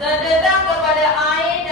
Terdedam kepada air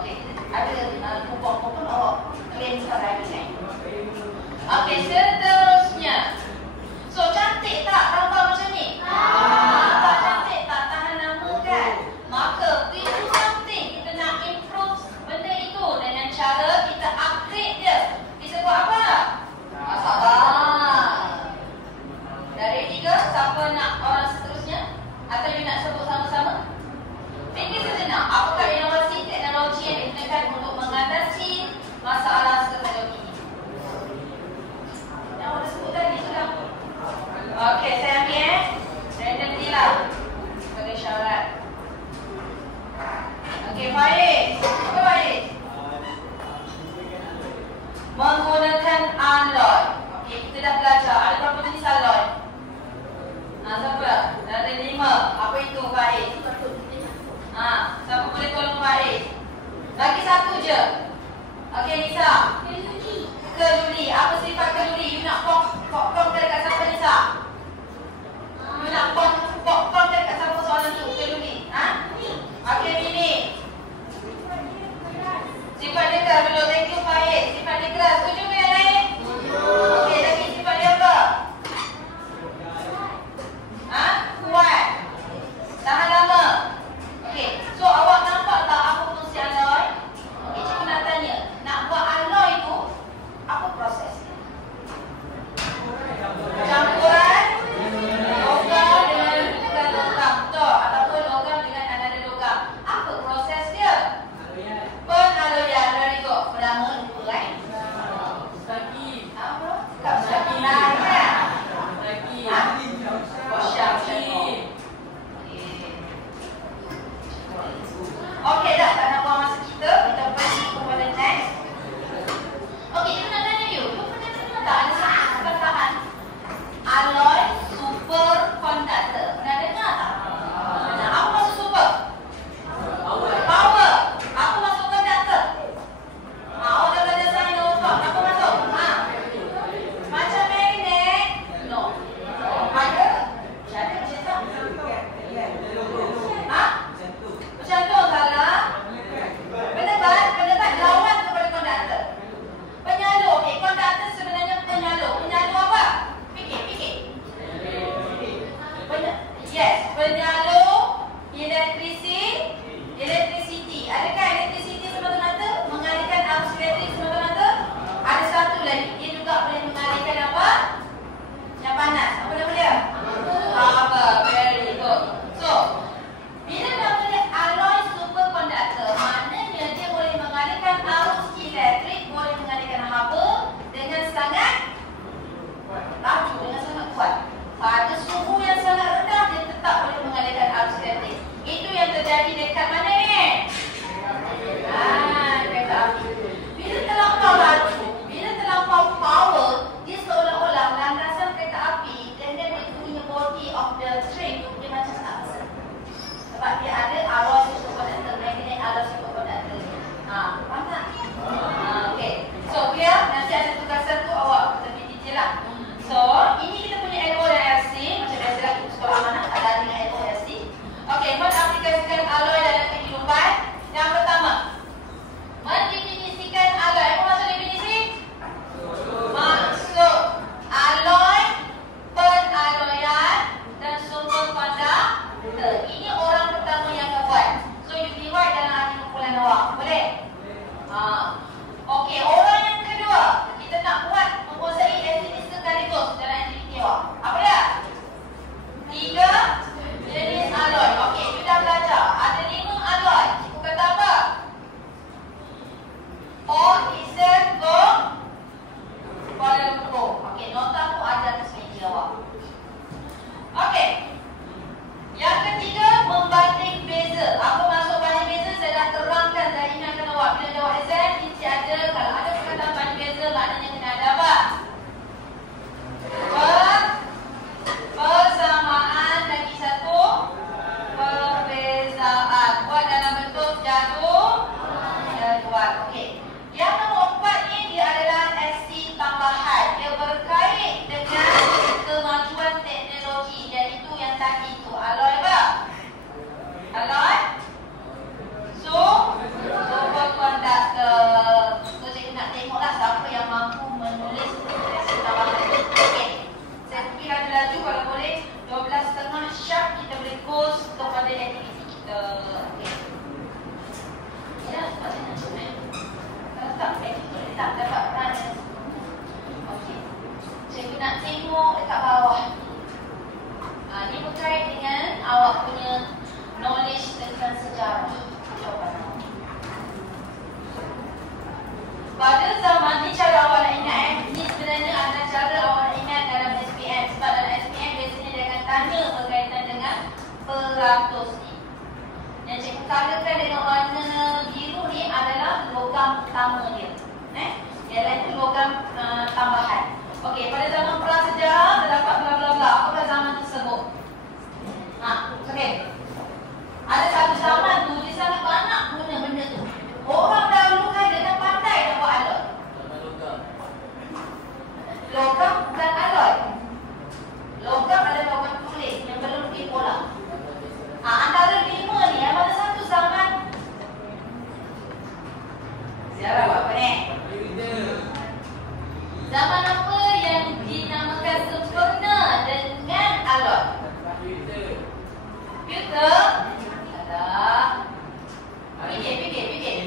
Okey, ada kupon-kupon awak claim sekarang ni. Okey, seterusnya. So, cantik tak gambar macam ni? Tak cantik tak? Tahan lama kan? Maka, we do something. Kita nak improve benda itu dengan cara kita upgrade dia. Kita buat apa? Sabar. Dah ready ke? Siapa nak orang seterusnya? Atau you nak sebut sama-sama? Fikir sejenak, apakah inovasi teknologi yang digunakan untuk mengatasi masalah seperti ini? Yang orang sebut tadi sudah. Okey, saya ambil randomly lah sebagai syarat. Okey, Faiz. Apa Faiz? Menggunakan alloy. Okey, kita dah belajar. Ada berapa jenis alloy? Siapa? Dah ada 5. Apa itu Faiz? Siapa boleh tolong Faiz? Lagi satu je. Okey, Nisa. Keduli. Apa sifat keduli? You nak pop dekat siapa, Nisa? You nak pop dekat siapa soalan tu? Keduli. Okey, Mini. Sifat dia keras. Belum. Thank you Faiz. Sifat dia keras. Setuju ke yang lain? Okey, lagi sifat dia apa? Kuat. Tahan lama. Okey, so awak nampak tak apa fungsi alloy? Okey, cikgu nak tanya, nak buat alloy tu apa prosesnya? Campuran logam dengan pertama dia. Yang lain itu logam tambahan. Okey, pada zaman prasejarah terdapat bla bla bla. Apakah zaman tersebut? Okey. Ada satu zaman tu dia sangat banyak guna benda tu. Orang dahulu kan dia dah pandai dah buat aloi. Logam bukan aloi. Logam adalah logam tulis yang belum dipola. Antara 5 ni, yang mana satu zaman sejarah apa ni? Zaman apa yang dinamakan sempurna dengan aloi? Komputer. Ada. Fikir.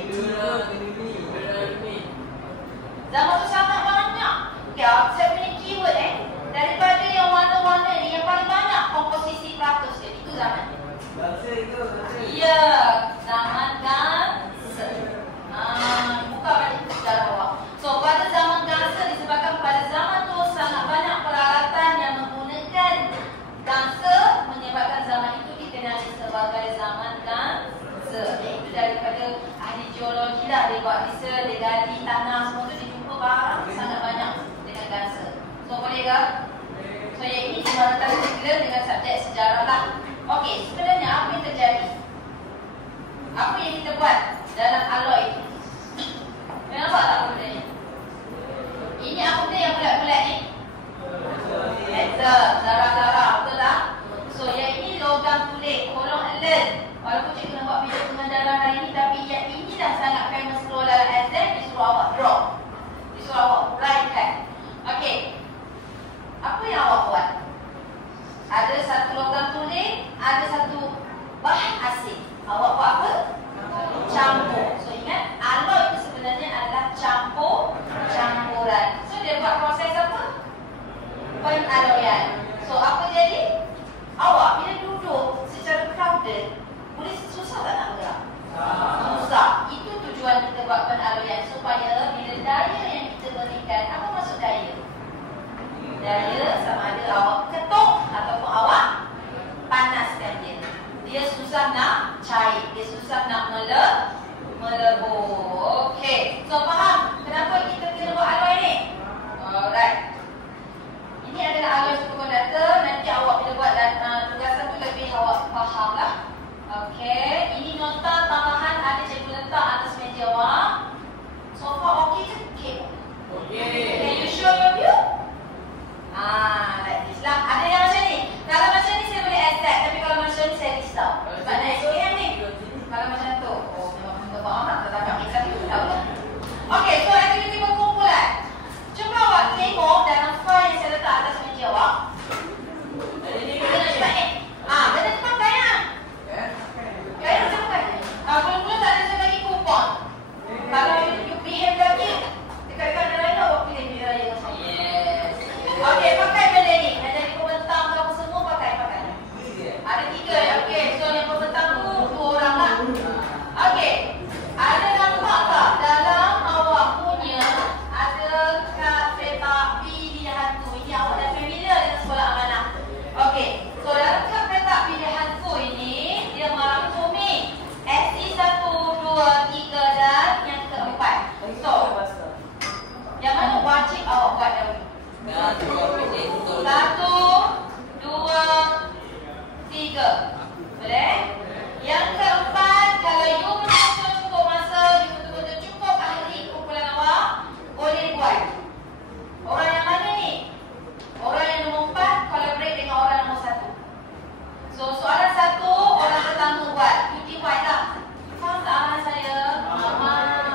Zaman tu sangat banyak. Okay, saya punya keyword daripada yang warna-warna ni yang paling banyak komposisi peratus dia. Itu zaman dia. Ya, zaman Ganser. Buka balik sejarah awak. So, pada zaman Ganser disebabkan pada zaman tu sangat banyak peralatan yang menggunakan Ganser, menyebabkan zaman itu dikenali sebagai zaman Ganser. Iaitu daripada ahli geologi lah, dia buat research, dia gali tanah semua tu, dia jumpa barang sangat banyak dengan Ganser. So, boleh ke? So, yang ini cuma antara segera dengan subjek sejarah lah. Okey, sebenarnya apa yang terjadi? Apa yang kita buat dalam aloi itu? Kenapa tak benda ni? Ini apa benda yang bulat-bulat ni? Laser, darah-darah, betul tak? So, yang ini logam kulit, kolong alert. Walaupun cikgu nak buat video pengendaraan hari ini, tapi yang ini dah sangat famous keluar dalam exam, disuruh awak drop. Disuruh awak right hand. Okey. Apa yang awak buat? Ada satu logam tulis, ada satu bahan asing. Awak buat apa? Campur. So ingat, aloi itu sebenarnya adalah campuran. So dia buat proses apa? Penaloian. So apa jadi? Awak bila duduk secara crowded, boleh susah tak nak bergerak? Susah. Itu tujuan kita buat penaloian, supaya bila daya yang kita berikan, apa maksud daya? Daya sama ada awak ketuk ataupun awak panaskan dia. Dia susah nak cair, dia susah nak melebur. Okey, so faham kenapa kita kena buat aloi ni? Alright. Ini adalah aloi superconductor. Nanti awak bila buat tugasan tu lebih awak faham lah. Okey, ini nota tambahan ada cikgu letak atas meja awak. So far okey ke? Okey. Can you show your view? Like this lah. Ada yang macam ni. Kalau macam ni saya boleh accept, tapi kalau macam ni saya risau. Sebab nak SPM ni. Kalau macam tu, memang minta faham lah. Tetapi kita tu tahu lah. Okey, so aktiviti berkumpulan. Cuba awak tengok dalam file yang saya letak atas meja awak. Kita nak cepat ni. Benda tu pakai lah. Kaya macam pakai. Mula-mula tak ada saya bagi kupon. Kalau you behave lagi, dekat-dekat dia lain awak pilih dia raya macam ni. Okey, pakai benda ni. Yang jadi pembentang ke apa semua pakai. Ada 3. Okey, so yang pembentang tu 2 orang lah. Okey. Ada nampak tak dalam awak punya ada kad kereta api bilik hantu. Ini awak dah familiar dengan sekolah amanah. Okey. So dalam kad kereta api bilik hantu ini dia merangkumi SE 1, 2, 3 dan yang keempat. So yang mana wajib awak buat dahulu? 1, 2, 3. Boleh? Yang keempat, kalau you betul-betul cukup masa, you betul-betul cukup ahli kumpulan awak, boleh buat. Orang yang mana ni? Orang yang nombor 4 collaborate dengan orang nombor 1. So soalan 1 orang pertama buat, you buat tak? Faham tak arahan saya?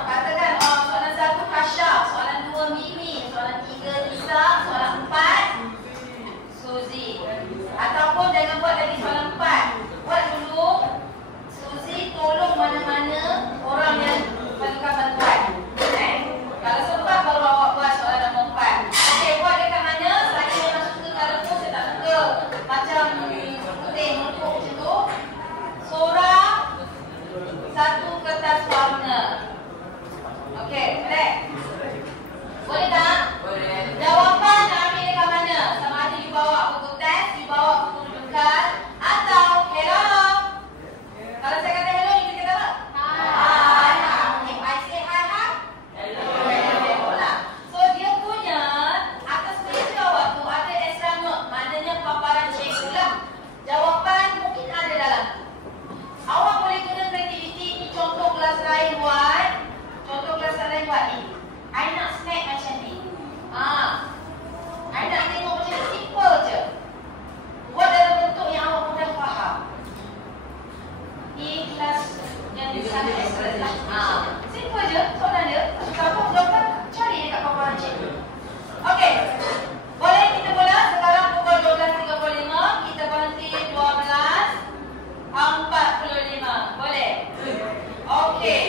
Katakan soalan 1 Kasha, soalan 2 Mimi, soalan 3 Lisa, soalan 4 lain buat, contoh kelas lain buat ni. I nak snack macam ni. I nak tengok macam ni, simple je. Buat dalam bentuk yang awak mudah faham. Ni kelas yang sana express lah. Simple je soalan dia. Kamu jawapan cari dekat paparan cikgu. Okey. Boleh kita mula sekarang pukul 12.35. Kita berhenti 12.45. Boleh? Okey.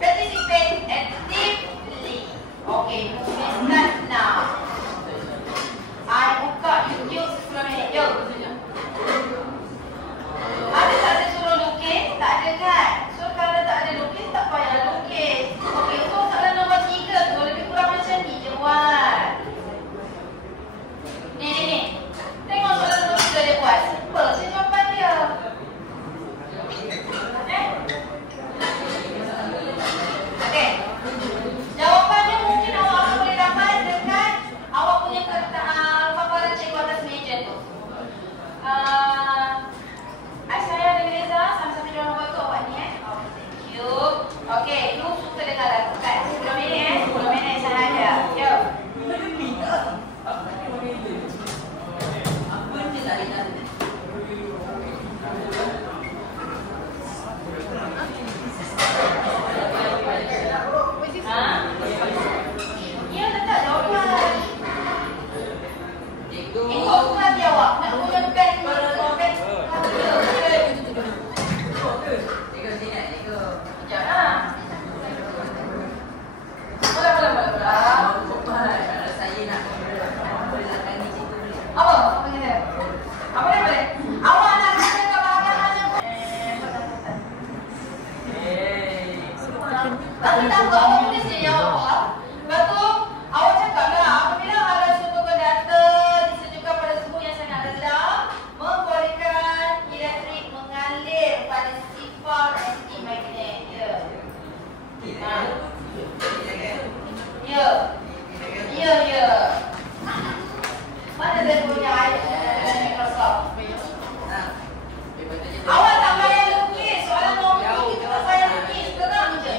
Participate actively. Okey, start now. I buka YouTube 10 minit. Jom. Ada tak saya suruh lukis? Tak ada kan? So kalau tak ada lukis, tak payah lukis. Okey, untuk soalan nombor 3 tu lebih kurang macam ni je buat. Ni. Tengok soalan nombor 3 dia buat. Simple je jawapan dia. Okey. Jawapannya mungkin awak boleh dapat dekat awak punya paparan cikgu atas meja tu. Saya dan Reza sama-sama dalam buat tu awak ni thank you. Okey, lu suka dengar lagu kan? 10 minit 10 minit sahaja. Jom. Apa ni tak ada? Ya, tak jawapan. Ikut hati awak. Nak punya pen. Takut awak tulis je yang awak. Lepas tu awak cakap lah, apabila ada suatu konduktor disejukkan pada suhu yang sangat rendah, memberikan elektrik mengalir pada sifar anti magnet. Ya. Mana saya punya Microsoft? Awak tak payah lukis. Soalan nombor 3 kita tak payah lukis. Terang je.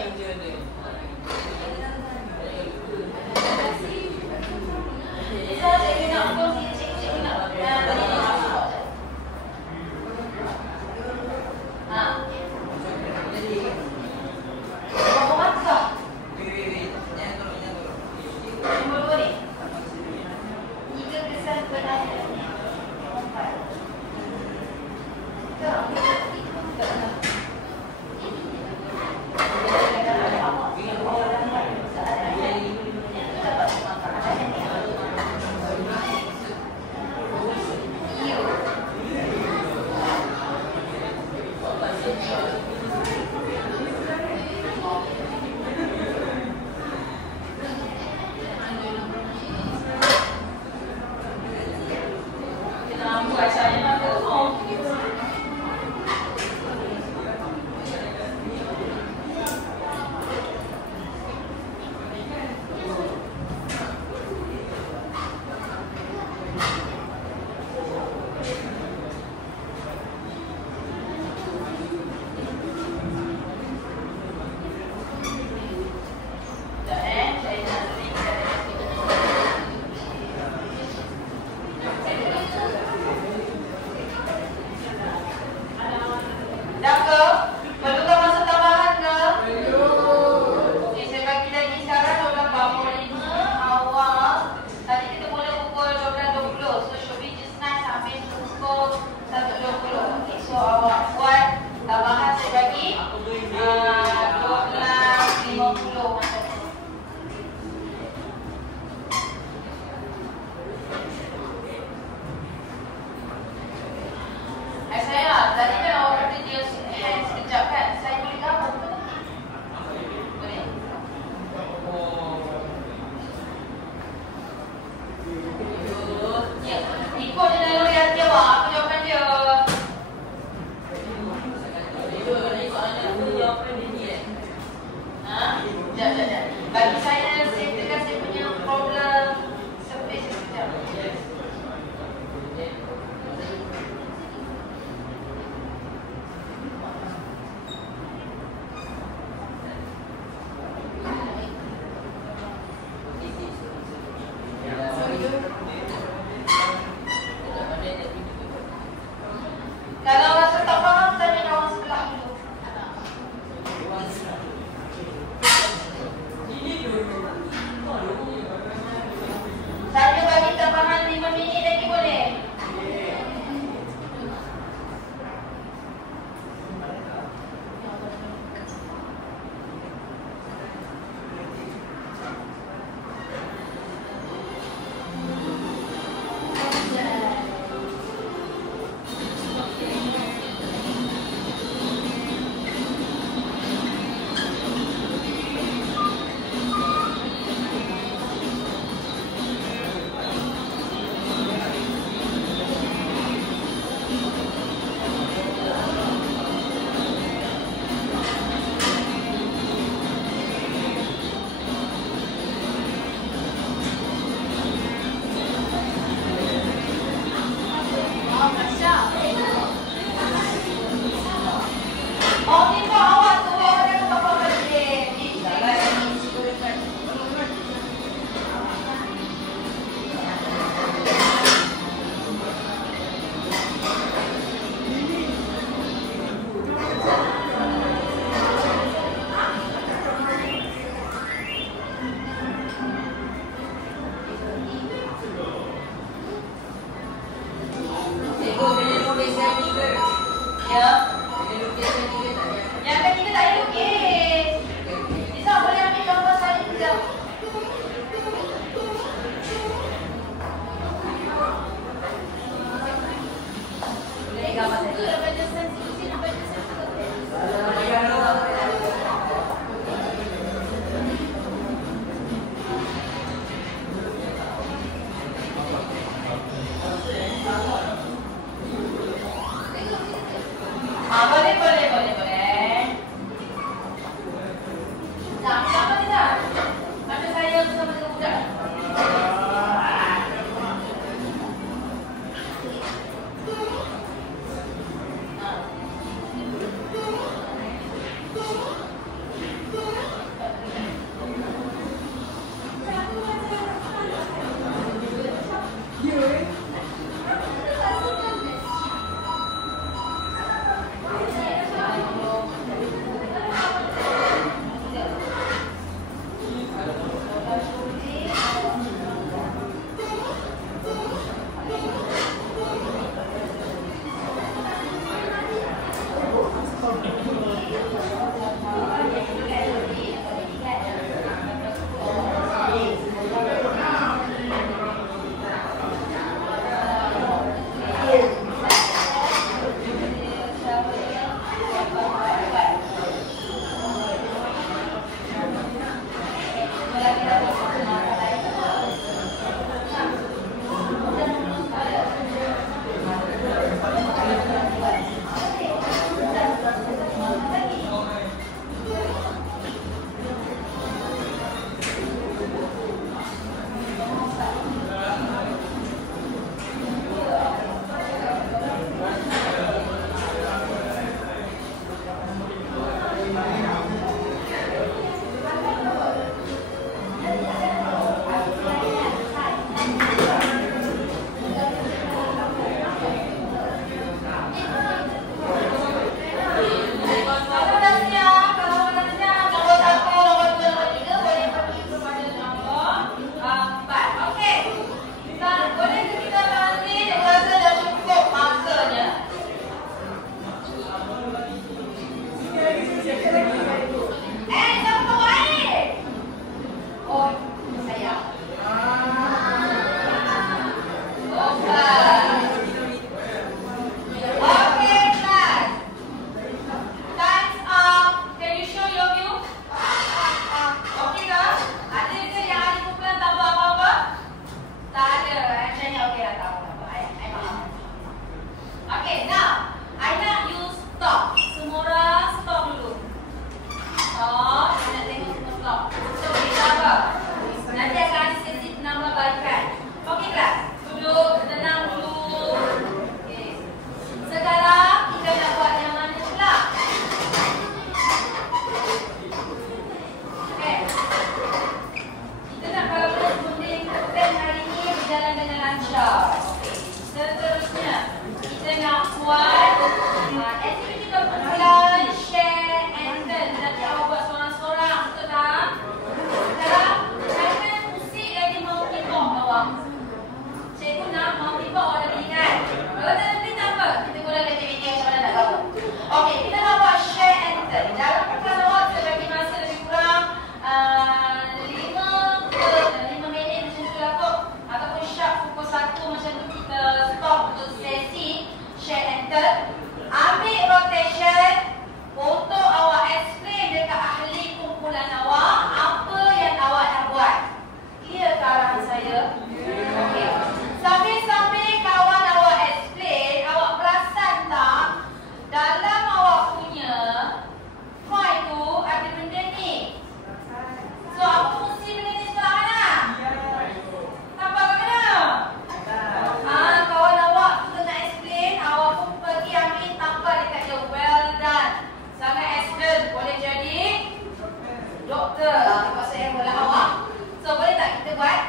Betul. Terpaksa yang bola awak. So, boleh tak kita buat?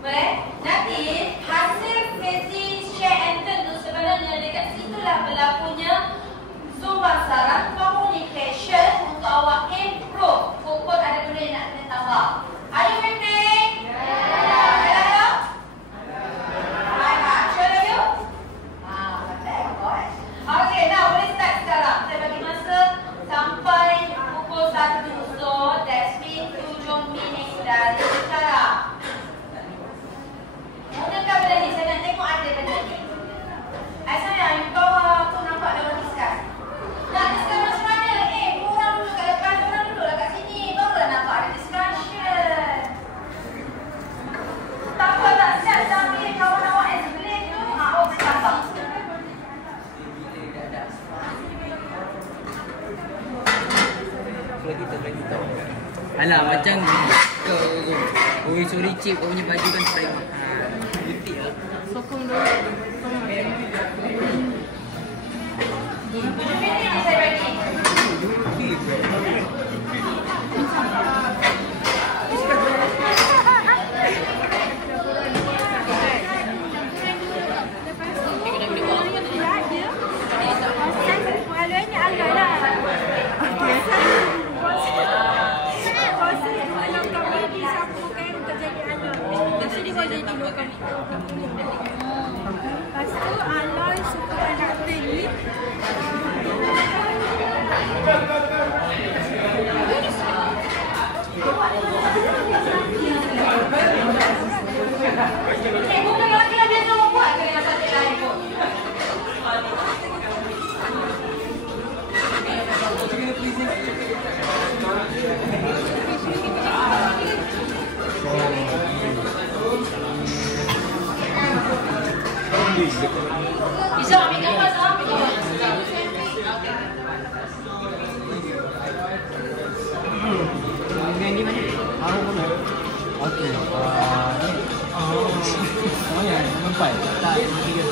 Boleh? Nanti, hasil sesi share and turn tu sebenarnya dekat situlah berlakunya sumbasaran communication untuk awak improve. Fokus ada benda yang nak kena tambah. Are you with me? Okay, now boleh start sekarang. Saya bagi masa sampai pukul 1. So, that's mean 7 minit dari sekarang. Mudahkah benda ni? Saya nak tengok ada benda ni. Sayang, you bawa tu nampak dalam diskan. Nak diskan macam mana? Korang duduk kat depan, korang duduklah kat sini. Barulah nampak ada discussion. Tak apa, tak siap. Tapi kawan awak explain tu, awak bertambah. Alah macam kau sorry cip kau punya baju kan paling mahal. Butik lah. Sokong dulu. Ini saya bagi. Lepas tu Aloy suka karakter ni. Bukan lagi dia semua buat ke yang satu lain pun. Bisa ambil gambar sama tu. Ni mana? Okey. Oh ya, nampak. Tak, tiga.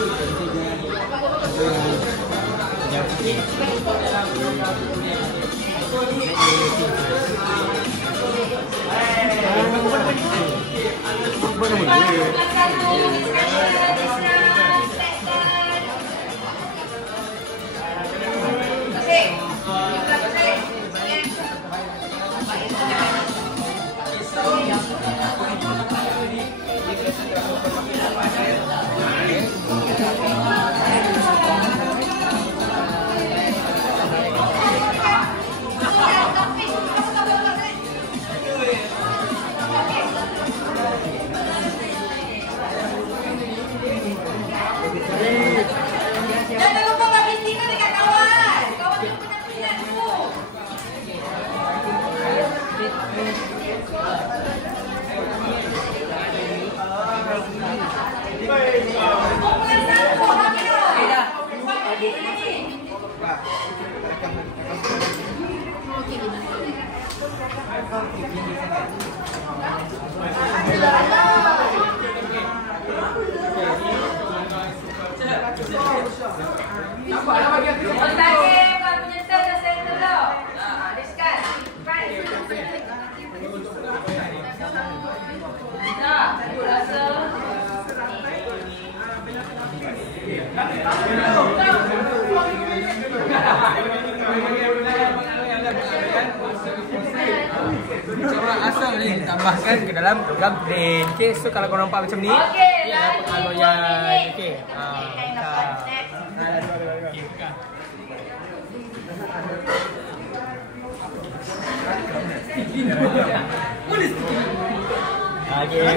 Jangan lupa bagi stiker dekat kawan. Kawan yang punya minat dulu. Coba asal ni tambahkan ke dalam program plain. Okey, so kalau kau nampak macam ni, Okey, ya kalau yang okey. Okey, saya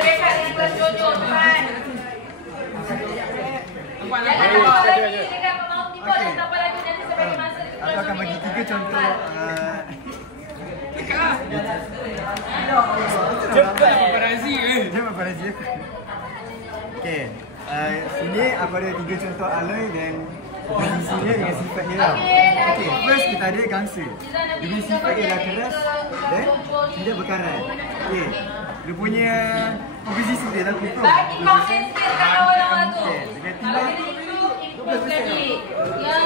dekat dengan kelas Jojo tuan. Jangan lupa lagi dekat mau tiba dan tambah lagi nanti saya bagi masa. Aku akan bagi 3 contoh. Cepat paparazzi ke? Dia paparazzi. Okey. Sini aku ada 3 contoh Aloy dan posisinya dengan sifat dia lah. Okey, first kita ada gangster. Dia punya sifat dia adalah keras dan tidak berkarat. Okey. Dia punya posisi dia adalah pukul. Bagi kau space kat kawan-kawan tu. Dengan Kalau timah dia improve lagi. Ya.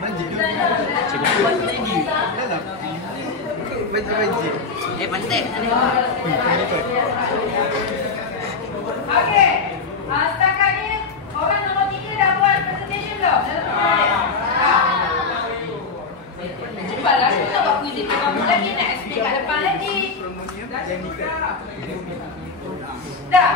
Wajib. Cikgu buat lagi. Dah lah. Wajib. Pandai. Okey. Setakat ni orang nombor 3 dah buat presentation belum? Cepatlah, aku nak buat quiz itu kamu lagi nak explain kat depan lagi. Dah.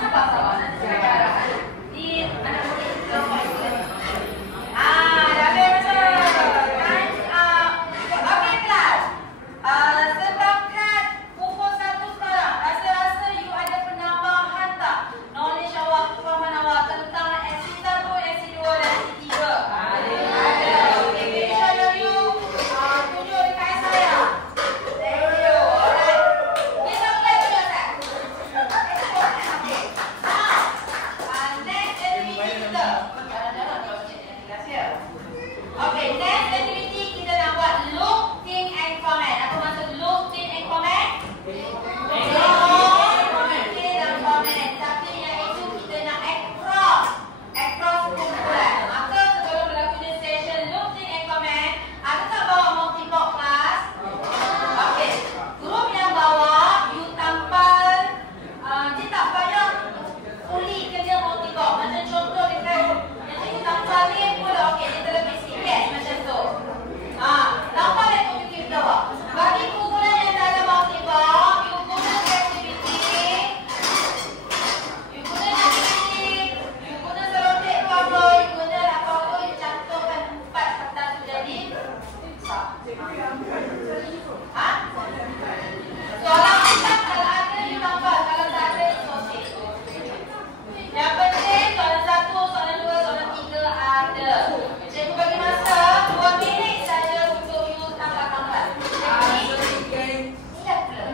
Sabar. Nanti saya ada arahan. Di anak murid kelompok itu. Dah habis masa. Time's up. Okey kelas. Setakat pukul 1 sekarang, rasa-rasa you ada penambahan tak? Knowledge awak, kefahaman awak tentang SC1, SC2 dan SC3? Ada. Okay, make sure you tunjuk dekat saya. Thank you. Alright. Kita mulai tunjuk tak? Okay. Next activity kita. Jangan dia cek kelas ya. Okay, next activity kita nak buat look, think and comment. Apa maksud look, think and comment? Think dan comment. Tapi yang itu kita nak across kumpulan. Maka sebelum berlakunya session look, think and comment, ada tak bawa multi-block kelas? Okay, grup yang bawa, you tampal, dia tak payah uli kerja multi-block. Macam contoh dekat yang cikgu tampal ni pun dah okay, dia terlebih sikit macam tu. Tampal yang tu fikir jawab. Bagi kumpulan yang tak ada multi-block, you guna activity, you guna selotek power, you guna apa-apa, you cantumkan 4 kertas tu jadi soalan 4 kalau ada you tambah, kalau tak ada you sosis. Yang penting soalan 1, soalan 2, soalan 3 ada. Cikgu bagi masa 2 minit saja untuk you tambah-tambah. Siap ke?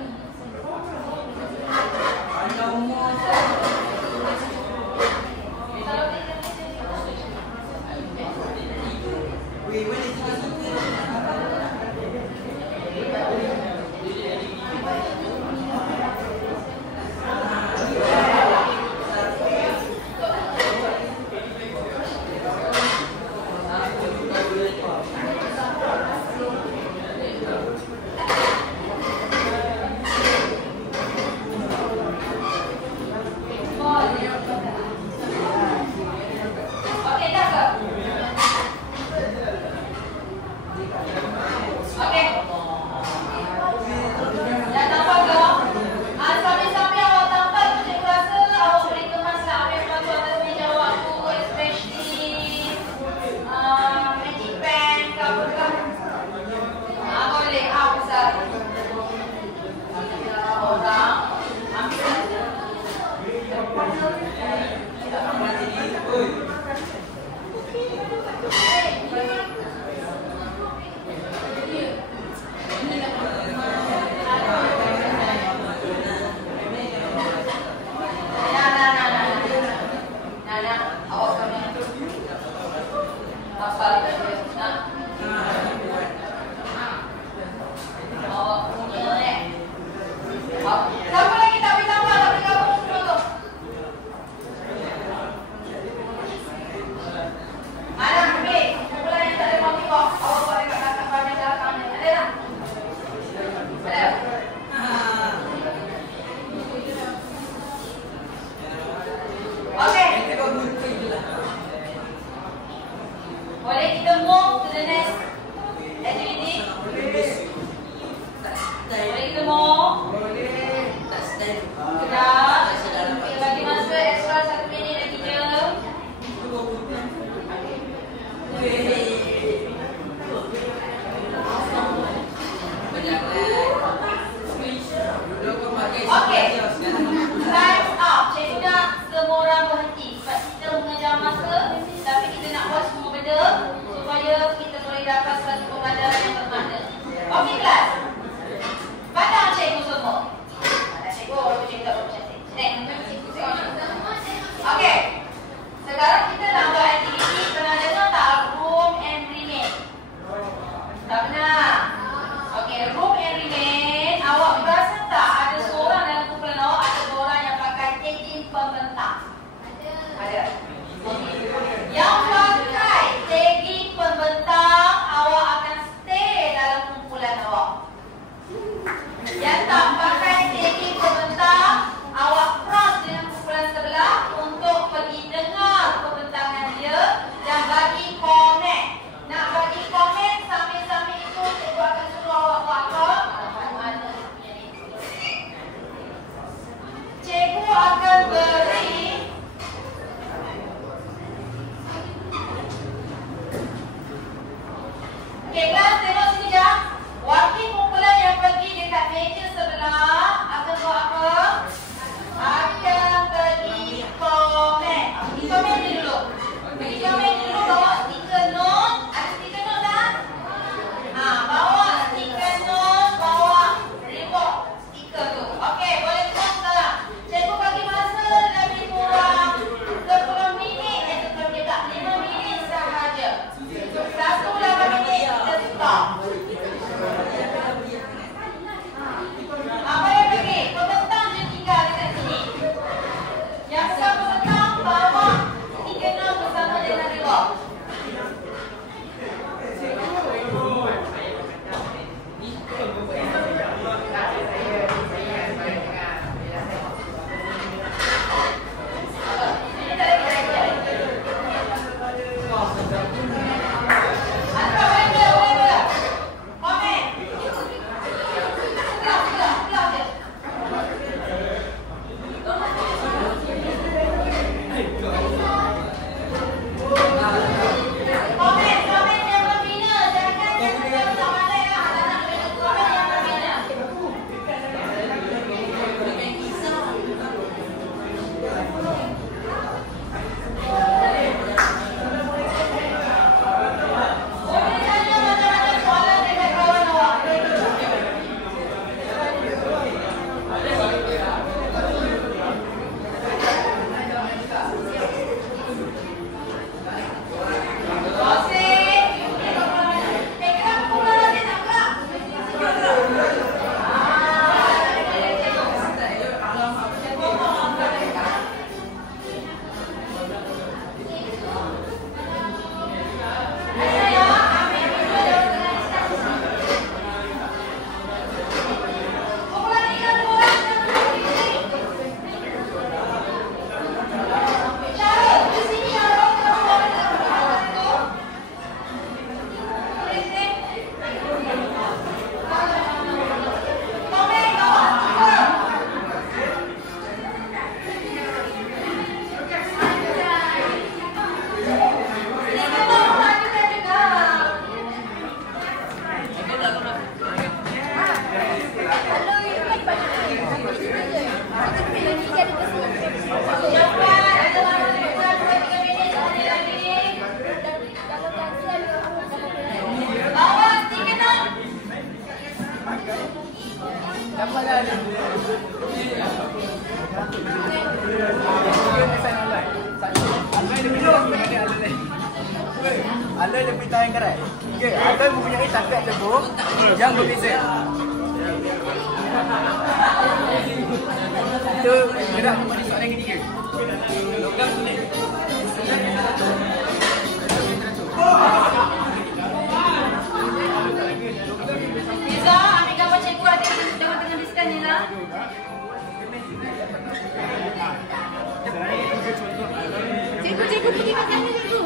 Okey, dah ke? Okey. Dah tampak ke? Sambil-sambil awak tampak tu cikgu rasa awak boleh kemaslah apa yang berlaku atas meja awak tu, especially magic pen ke apa-apa. Boleh. Besar. Orang ambil saja. Nah, awak kami apa dia nak? Awak punya ni. Siapa lagi tak boleh tambah, tak boleh gabung semua tu? Mana ambil kumpulan yang tak ada multi-box. Awak buat dekat belakang bahagian belakang ni. Ada tak? Ada? Okey. Boleh kita move to the next activity? Boleh kita move? Sekejap. Kita bagi masa extra 1 minit lagi je. Okey. Time's up. Cikgu nak semua orang berhenti. Sebab kita mengejar masa, tapi kita nak buat semua benda supaya kita boleh dapat satu pembelajaran yang bermakna. Okey kelas. Pandang cikgu semua. Pandang cikgu, cikgu tak berapa cantik. Okey. Sekarang kita nak buat aktiviti. Pernah dengar tak room and remain? Tak pernah. Okey, room and remain. Awak berasa tak ada seorang dalam kumpulan awak, ada seorang yang pakai 18 pembentang? Ada. Yang tak pakai tagging pembentang, awak cross dengan kumpulan sebelah untuk pergi dengar pembentangan dia dan bagi komen. Nak bagi komen sambil-sambil itu cikgu akan suruh awak buat apa? Mana punya ni? Cikgu akan beri okey, kelas tengok sini dah. Wakil kumpulan yang pergi dekat meja sebelah akan buat apa? Akan pergi komen. Pergi komen je dulu. Pergi komen dulu, bawa stiker note. Ada stiker note tak? Bawa stiker note, bawa reward stiker tu. Okey, boleh kelas sekarang. Cikgu bagi masa lebih kurang 10 minit, 5 minit sahaja. 1 minit kita stop. Apa yang pergi? Pembentang je tinggal dekat sini. Yang bukan pembentang, bawa stiker note bersama dengan reward. Anda lebih tahan karat. Okey, anda mempunyai takat teguh yang berbeza. Kita gerak kepada soalan yang ketiga. Logam sulit. Liza, ambil gambar cikgu ada di tengah-tengah diskon ni lah. Cikgu pergi makan ni cikgu.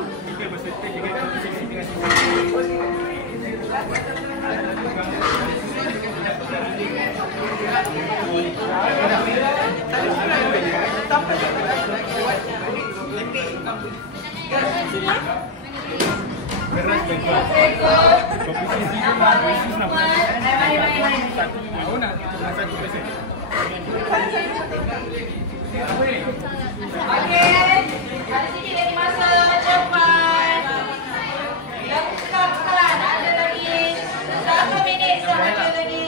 Okey, ada sikit lagi masa cepat. Cepat, ada lagi 1 minit sahaja lagi.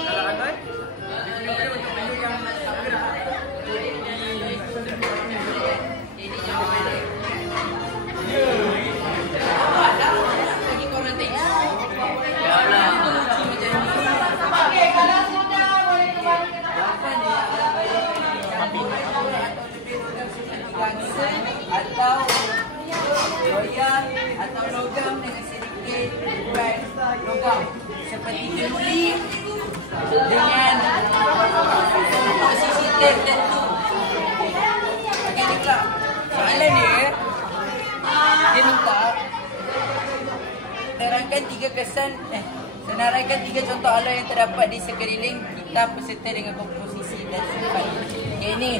Okey, kalau sudah boleh kembali ke tempat. Step 2. Okey, ni pula. Soalan dia minta senaraikan 3 contoh aloi yang terdapat di sekeliling kita peserta dengan komposisi dan sifat. Okey, ni.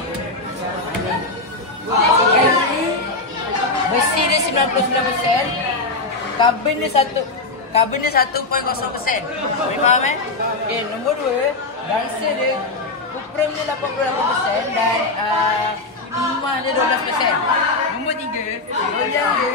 Besi dia 99%, karbon dia 1.0%. Boleh faham Okey, nombor 2, gangsa dia kuprum dia 88% dan timah dia 12%. Nombor 3, loyang dia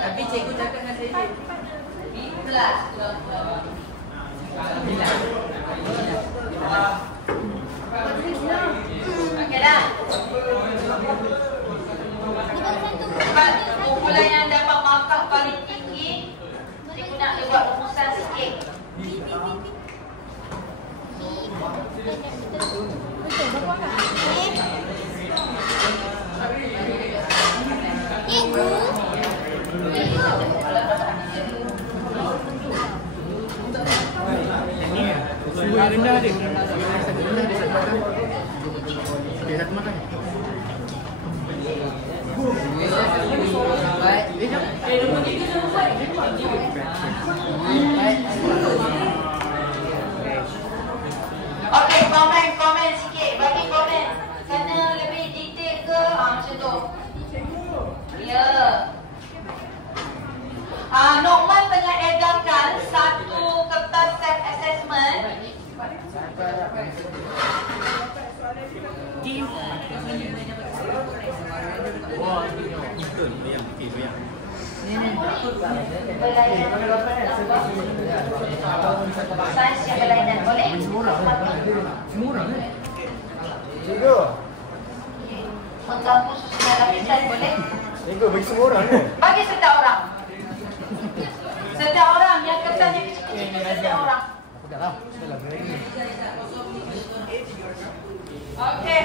Tapi cikgu cakap dengan saya B+. Okey dah. Kumpulan yang dapat markah paling tinggi berlainan sains yang berlainan. Boleh? Semua orang kan? Cikgu. Mengganggu susunan lapisan boleh? Cikgu bagi semua orang kan? Bagi setiap orang. Setiap orang yang kertasnya kecil-kecil setiap orang. Dah lah. Okey.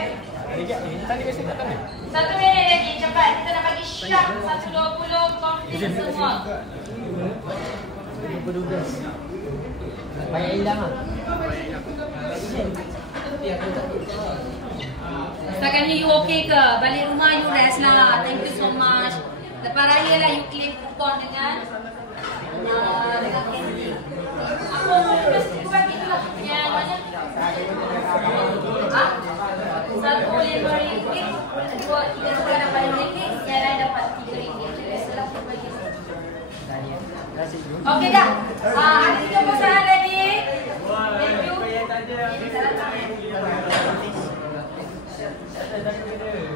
Tadi mesti tak tahu. 1 minit lagi cepat. Kita nak bagi syak 1.20 complete semua. Banyak hilang lah. Setakat ni you okay ke? Balik rumah you rest lah. Thank you so much. Lepas raya lah you claim kupon dengan candy. Aku bagi tu lah. Yang mana? Satu RM5, dua, tiga sekarang dapat RM5, yang lain dapat RM3. Jadi setelah aku bagi. Okey dah. Ada 3 persoalan lagi. Thank you.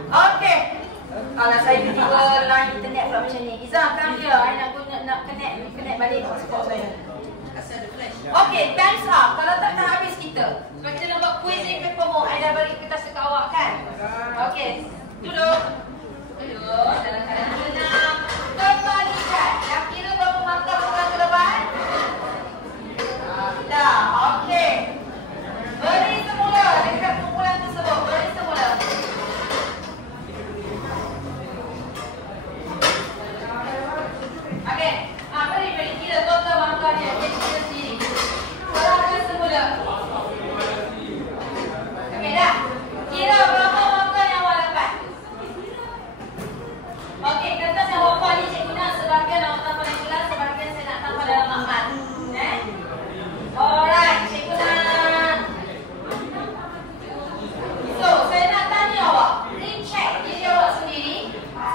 Okey. Kalau saya tiba line internet pula macam ni. Izzah, come here. I nak connect balik hotspot saya. Okey, time's up. Kalau tak habis kita. Sebab kita nak buat quizzing paper mo. I dah bagi kertas dekat awak kan? Okey. Duduk. Duduk. Dalam keadaan tenang. Kembalikan. Dah kira berapa markah bukan ke depan? Dah. Okey. Beri semula dekat kumpulan tersebut. Beri semula. Okey. Beri. Kira total markahnya. Dia kira sendiri. Serahkan semula. Okey dah. Kira berapa markah yang awak dapat? Okey, kertas yang awak ni cikgu nak sebahagian awak tambah dalam kelas, sebahagian saya nak tambah dalam makmal. Alright, cikgu nak. So, saya nak tanya awak. Recheck diri awak sendiri.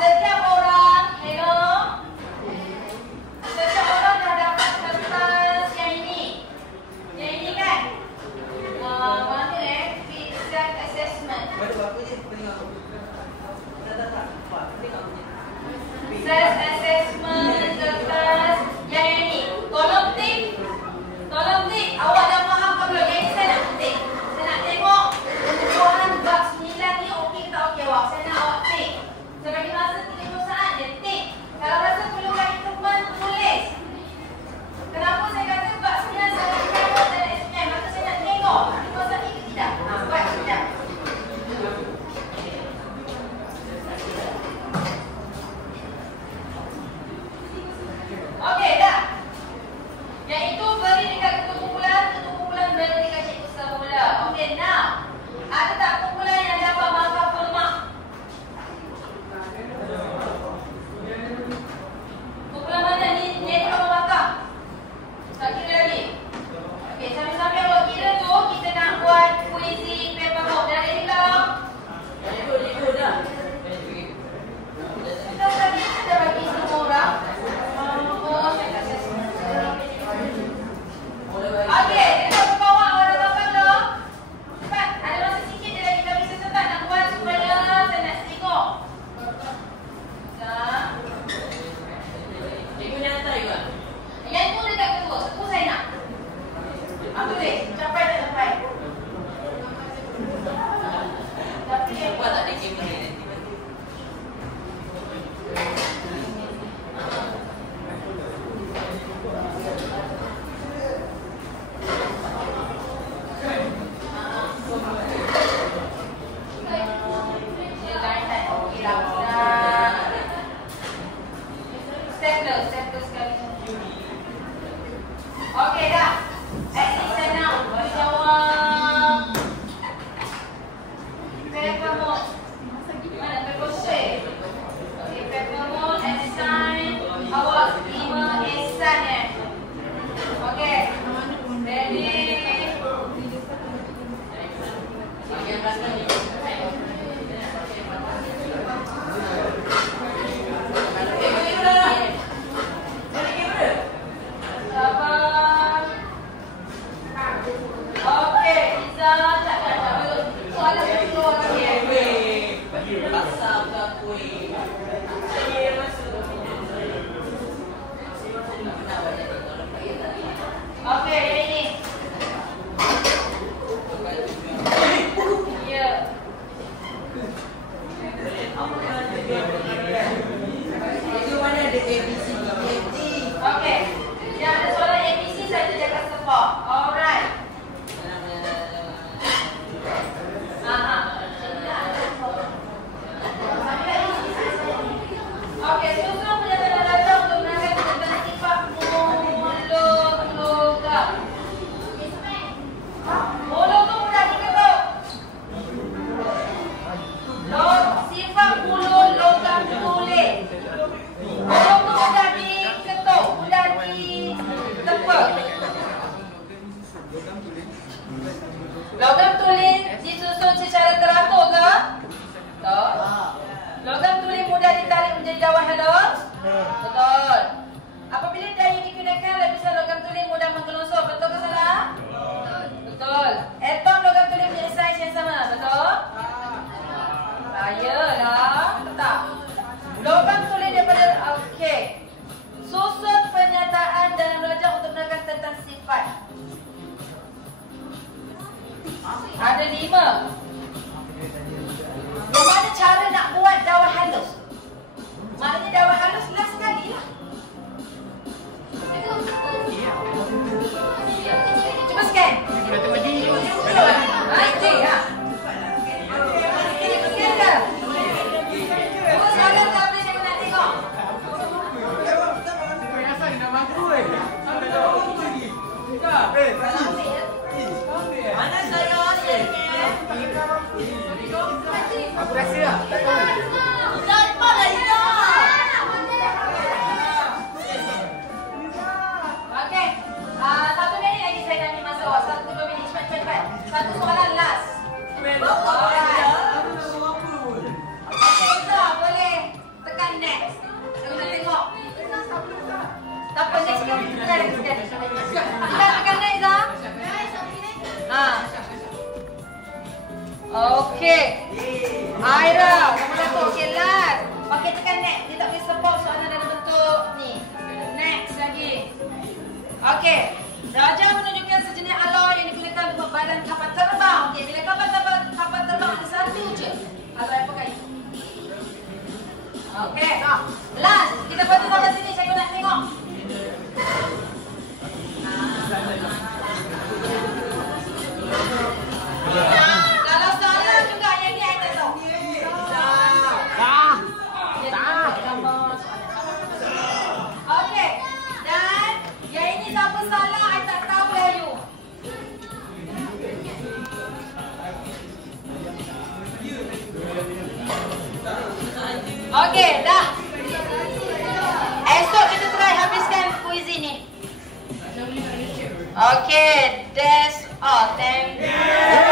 Setiap orang, hello. Setiap orang dah dapat kertas yang ini. Yang ini kan? Mana self assessment. Self assessment kertas yang ini. Tolong tik. Tolong tik. Awak dah faham ke belum? Yang ini saya nak tik. Saya nak tengok ukuran bab 9 ni okey ke tak okey awak. Saya nak awak tik. Saya bagi masa 30 saat je tik. Kalau rasa perlukan improvement, tulis. Kenapa saya kata bab 9 saya bagi kamu dan SPM? Maka saya nak tengok improvement ini ke tidak. Buat tidak. Okey dah. Yang itu beri dekat ketua kumpulan beri dekat cikgu semula. Okey, now. Ada tak kumpulan yang dapat markah full mark? Kumpulan mana ni? Ni berapa markah? Tak kira lagi. Okey, sambil-sambil awak kira tu, kita nak buat quizzing paper book. Dah ready tak? Cikgu dah. Kita tadi dah bagi semua orang. Okey, kita ke bawah awak dah dapat belum? Cepat, ada masa sikit je lagi tapi saya tetap nak buat supaya saya nak tengok. Dah. Cikgu ni hantar juga. Yang tu dekat ketua, ketua saya nak. Tulis, capai tak capai. Tapi dia buat tak ada kamera nanti. Stapler sekali. Okey dah. Actually saya nak jawab paper mode. Mana paper shade? Okey, paper mode assign. Awak terima assign ya. Okey. Ready? Okey, belakang ni. Sabar. Ada 5. Bagaimana cara nak buat dawan halus? Maknanya dawan halus last sekali lah. Cuba scan. Nanti lah. Scan ke? Cuba soalan ke apa saya nak tengok? Mana saya hasilnya? Aku rasa lah. Cepat lah itu. Okey. 1 minit lagi saya nak ambil masa awak. 1-2 minit. Cepat. Satu soalan last. Izzah boleh tekan next. Saya nak tengok. Tak apa next sekali. Kita tekan next Izzah. Okey. Aira, kamu dah tahu. Okey, last. Okey, tekan next. Dia tak boleh sebab soalan dalam bentuk ni. Next lagi. Okey. Raja menunjukkan sejenis aloi yang digunakan untuk badan kapal terbang. Okey, bila kapal terbang ada satu je. Aloi apa kali? Okey. Last. Kita foto sampai sini. Saya nak tengok. Kalau salah juga yang ni saya tak tahu. Okey. Dan yang ini siapa salah saya tak tahu Ayu. Okey, dah. Esok kita try habiskan kuis ini. Okey, that's all. Thank you.